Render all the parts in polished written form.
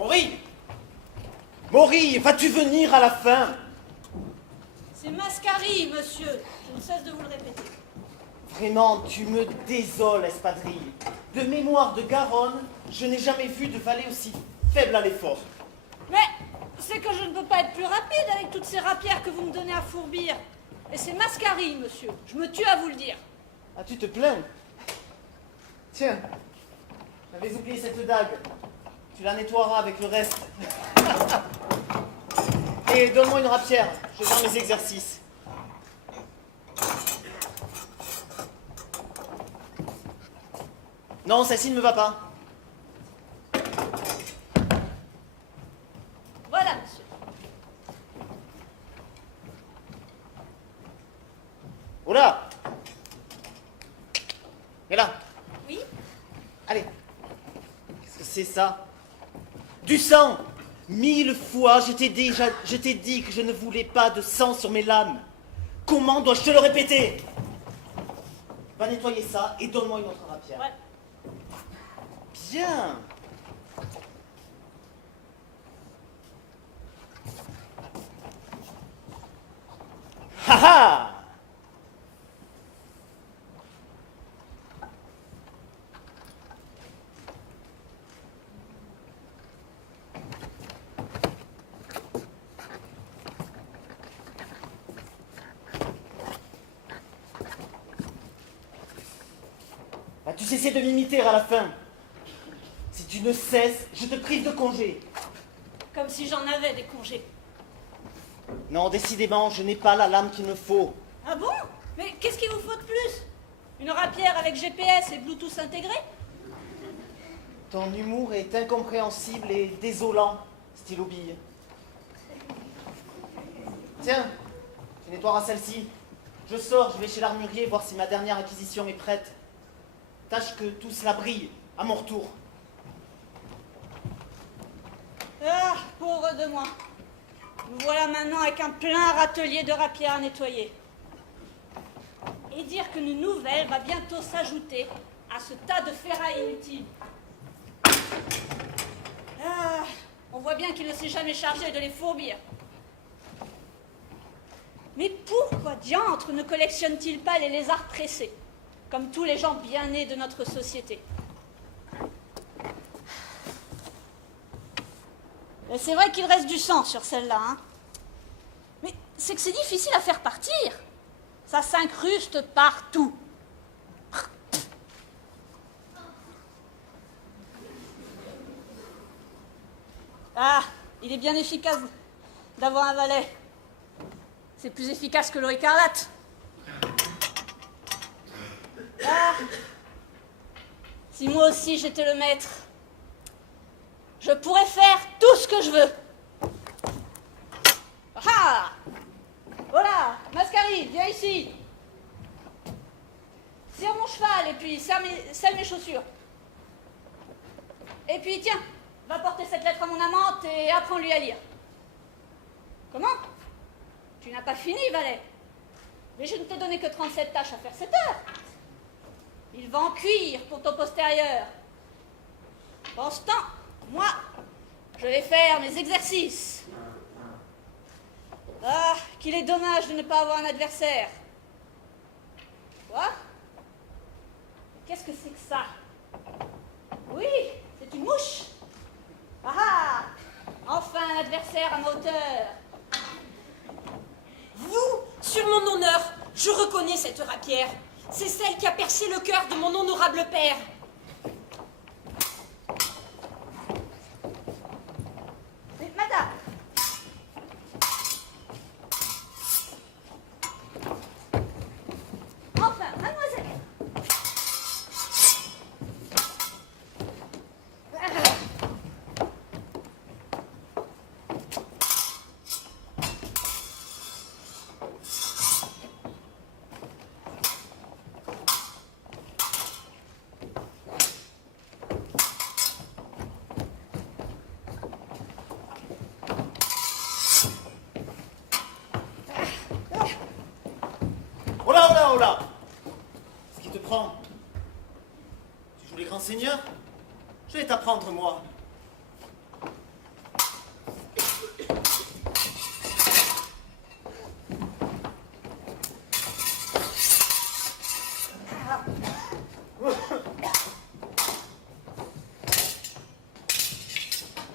Maury! Maury, vas-tu venir à la fin? C'est Mascari, monsieur. Je ne cesse de vous le répéter. Vraiment, tu me désoles, espadrille. De mémoire de Garonne, je n'ai jamais vu de valet aussi faible à l'effort. Mais c'est que je ne peux pas être plus rapide avec toutes ces rapières que vous me donnez à fourbir. Et c'est Mascari, monsieur. Je me tue à vous le dire. Ah, tu te plains? Tiens, j'avais oublié cette dague. Tu la nettoieras avec le reste. Et donne-moi une rapière, je vais faire mes exercices. Non, celle-ci ne me va pas. Voilà, monsieur. Oh là! Et là! Oui? Allez! Qu'est-ce que c'est ça? Du sang! 1000 fois, je t'ai dit que je ne voulais pas de sang sur mes lames. Comment dois-je te le répéter? Va nettoyer ça et donne-moi une autre rapière. Ouais. Bien! Ha ha! Vas-tu cesser de m'imiter à la fin? Si tu ne cesses, je te prive de congé. Comme si j'en avais des congés. Non, décidément, je n'ai pas la lame qu'il me faut. Ah bon? Mais qu'est-ce qu'il vous faut de plus? Une rapière avec GPS et Bluetooth intégré? Ton humour est incompréhensible et désolant, stylo bille. Tiens, tu nettoieras celle-ci. Je sors, je vais chez l'armurier voir si ma dernière acquisition est prête. Tâche que tout cela brille, à mon retour. Ah, pauvre de moi. Nous voilà maintenant avec un plein râtelier de rapières à nettoyer. Et dire qu'une nouvelle va bientôt s'ajouter à ce tas de ferrailles inutiles. Ah, on voit bien qu'il ne s'est jamais chargé de les fourbir. Mais pourquoi diantre ne collectionne-t-il pas les lézards pressés, comme tous les gens bien nés de notre société? Et c'est vrai qu'il reste du sang sur celle-là, hein. Mais c'est que c'est difficile à faire partir. Ça s'incruste partout. Ah, il est bien efficace d'avoir un valet. C'est plus efficace que l'eau écarlate. Ah, si moi aussi j'étais le maître, je pourrais faire tout ce que je veux. Ah! Voilà, Mascari, viens ici. Serre mon cheval et puis serre mes chaussures. Et puis tiens, va porter cette lettre à mon amante et apprends-lui à lire. Comment? Tu n'as pas fini, valet. Mais je ne t'ai donné que 37 tâches à faire cette heure. Il va en cuire pour ton postérieur. Pendant ce temps, moi, je vais faire mes exercices. Ah, qu'il est dommage de ne pas avoir un adversaire. Quoi? Qu'est-ce que c'est que ça? Oui, c'est une mouche. Ah ah! Enfin un adversaire à ma hauteur. Vous, sur mon honneur, je reconnais cette rapière. C'est celle qui a percé le cœur de mon honorable père. Mais madame, enfin, mademoiselle. Oh là, oh là, oh là! Ce qui te prend? Tu joues les grands seigneurs? Je vais t'apprendre, moi.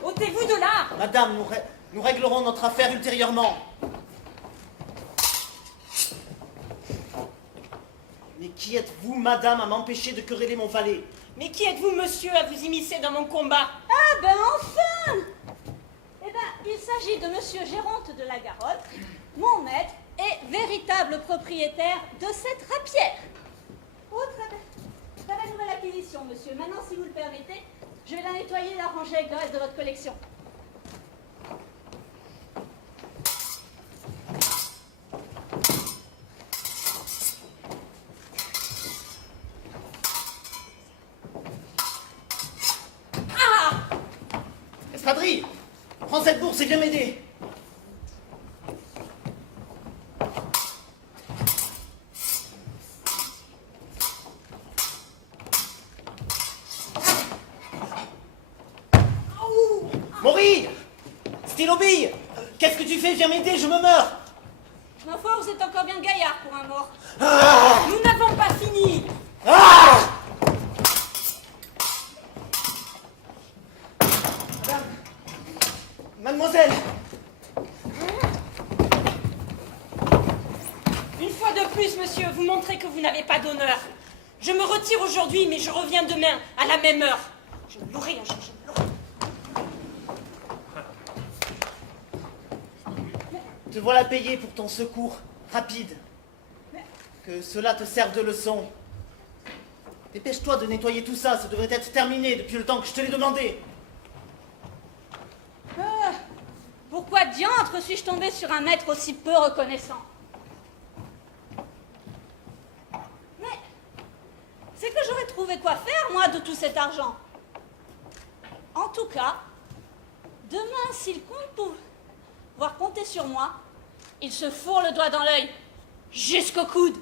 Ôtez-vous de là! Madame, nous réglerons notre affaire ultérieurement. Mais qui êtes-vous, madame, à m'empêcher de quereller mon valet? Mais qui êtes-vous, monsieur, à vous immiscer dans mon combat? Ah ben enfin! Eh ben, il s'agit de monsieur Géronte de la Garonne, mon maître et véritable propriétaire de cette rapière. Oh, très belle nouvelle acquisition, monsieur. Maintenant, si vous le permettez, je vais la nettoyer et la ranger avec le reste de votre collection. Espadrille, prends cette bourse et viens m'aider. Maury! Stylobille! Qu'est-ce que tu fais? Viens m'aider, je me meurs! Ma foi, vous êtes encore bien gaillard pour un mort. Nous n'avons pas fini! Mademoiselle! Une fois de plus, monsieur, vous montrez que vous n'avez pas d'honneur. Je me retire aujourd'hui, mais je reviens demain, à la même heure. Je l'aurai un jour, je l'aurai. Te voilà payé pour ton secours rapide. Que cela te serve de leçon. Dépêche-toi de nettoyer tout ça, ça devrait être terminé depuis le temps que je te l'ai demandé. Pourquoi diantre suis-je tombé sur un maître aussi peu reconnaissant? Mais c'est que j'aurais trouvé quoi faire, moi, de tout cet argent. En tout cas, demain, s'il compte pouvoir compter sur moi, il se fourre le doigt dans l'œil, jusqu'au coude.